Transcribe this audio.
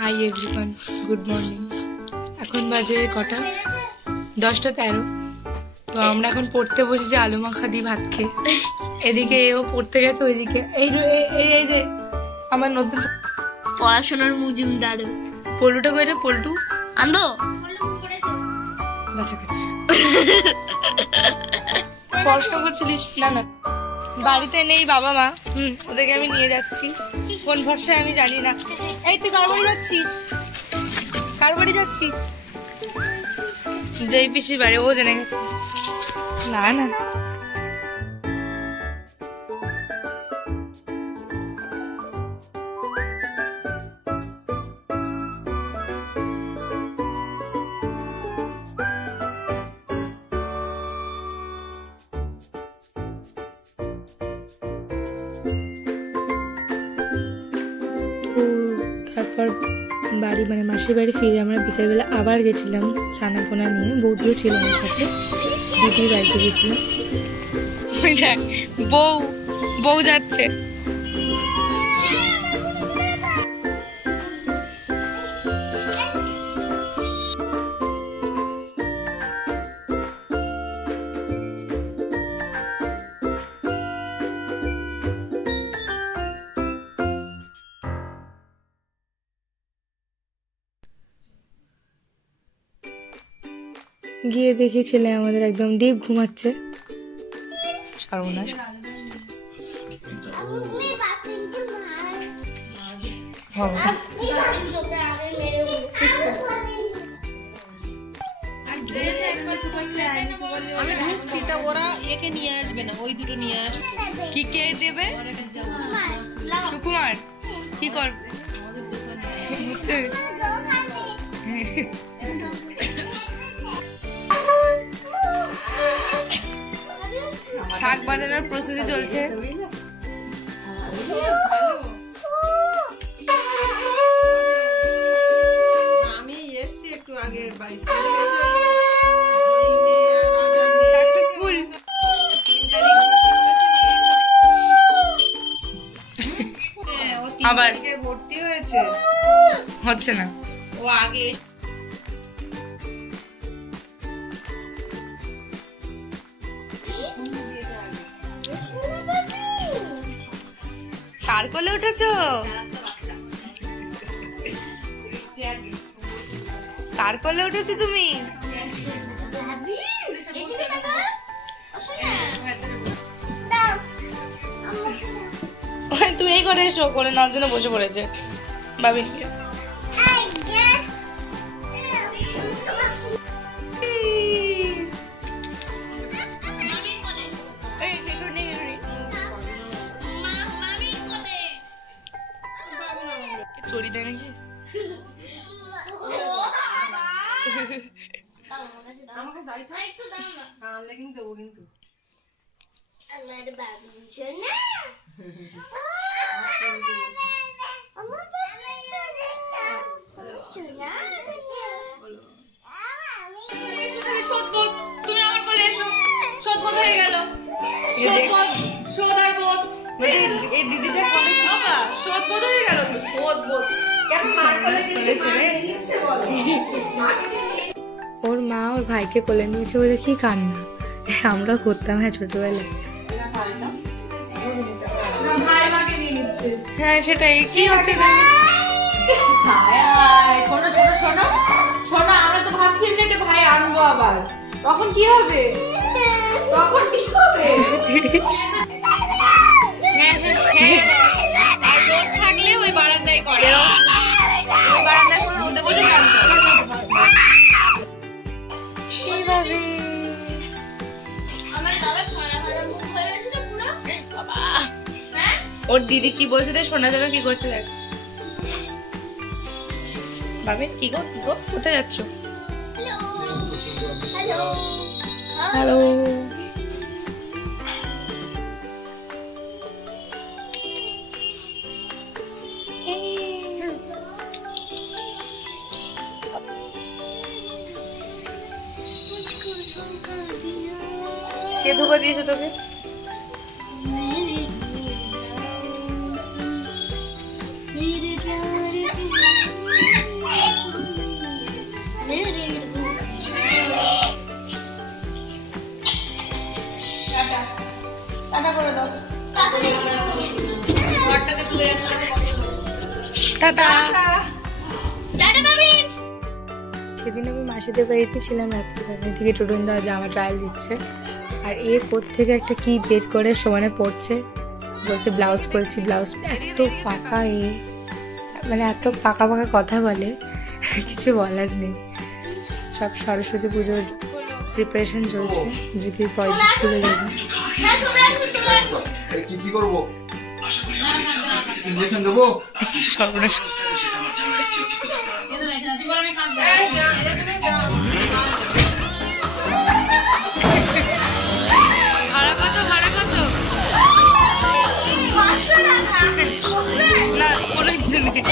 Hi everyone, good morning. এখন বাজে কটা? 10:13। তো আমরা এখন পড়তে বসেছি আলু মাখা দিয়ে ভাত খেয়ে। এদিকে এও পড়তে গেছে, ওইদিকে এই যে আমার নতুন পড়াশোনার মজুমদার পল্টুটা কই রে? পল্টু আনবো বাচ্চা কাছে প্রশ্ন করছিলিস? না না, বাড়িতে নেই বাবা মা। ওদেরকে আমি নিয়ে যাচ্ছি। কোন ভরসায় আমি জানি না। এই তুই কার বাড়ি যাচ্ছিস? কার বাড়ি যাচ্ছিস? যেই পিসির বাড়ি, ও জেনে গেছে। না না, তারপর বাড়ি মানে মাসির বাড়ি ফিরে আমরা বিকেলবেলা আবার গেছিলাম ছানা পোনা নিয়ে। বৌদিও ছিল আমার সাথে, দিদির বাড়িতে গেছিলাম। বউ যাচ্ছে। গিয়ে দেখি ছেলে আমাদের একদম ডিপ ঘুমাচ্ছে। সর্বনাশ। আমি ঢুকছি তা ওরা একে নিয়ে আসবে না, ওই দুটো নিয়ে আসবে। কি কে দেবে? সুকুমার কি করবে? বুঝতে পেরেছি। শাক বাজানোর প্রস্তুতি চলছে। আমি এসছি একটু আগে বাড়ি। আবার ভর্তি হয়েছে, হচ্ছে না। ও আগে কার কোলে উঠেছো? কার কোলে উঠেছো তুমি? তুমি এই করে এসো, করে নেওয়ার জন্য বসে পড়েছে ভাবি। চড়ি দেয় নাকি? আমাকে দায়িত্ব আনলে কিন্তু দেবো কিন্তু। তুমি আমার কোলে এসো। সদবোধ হয়ে গেল। এই দিদিটা কোলে সদবোধ হয়ে গেল। ওর মা ওর ভাইকে কোলে নিয়েছে বলে কি কান্না আমরা করতাম। হ্যাঁ, ছোটবেলায়। হ্যাঁ, সেটাই। কি হচ্ছে? শোনো, আমরা তো ভাবছি একটা ভাই আনবো আবার। তখন কি হবে? আর রোদ থাকলে ওই বারান্দায় করে। বারান্দায় রোদে বসে ওর দিদি কি বলছে দেখ, শোনা যাবে কি করছে দেখ। বাবে কি গো কোথায় যাচ্ছ? হ্যালো, কে ধোকা দিয়েছে তোকে? টাটা করে দাও। ঘরটাতে তুলে যাচ্ছে টাটা। টাটা ভাবি। সেদিন আমি মাসিদের বাড়িতে ছিলাম রাত্রিবেলা থেকে টুটুন দা জামা ট্রায়াল দিচ্ছে আর এ থেকে একটা কি বের করে সমানে পড়ছে, বলছে ব্লাউজ পরেছি ব্লাউজ। এত পাকা মানে এত পাকা পাকা কথা বলে, কিছু বলার নেই। সব সরস্বতী পুজোর প্রিপারেশন চলছে, যদি পরের দিন স্কুলে যাবে। কি করবো? ইনজেকশন দেবো? সর্বনাশ। ভাড়া কত? না কোনো কিছু নেই।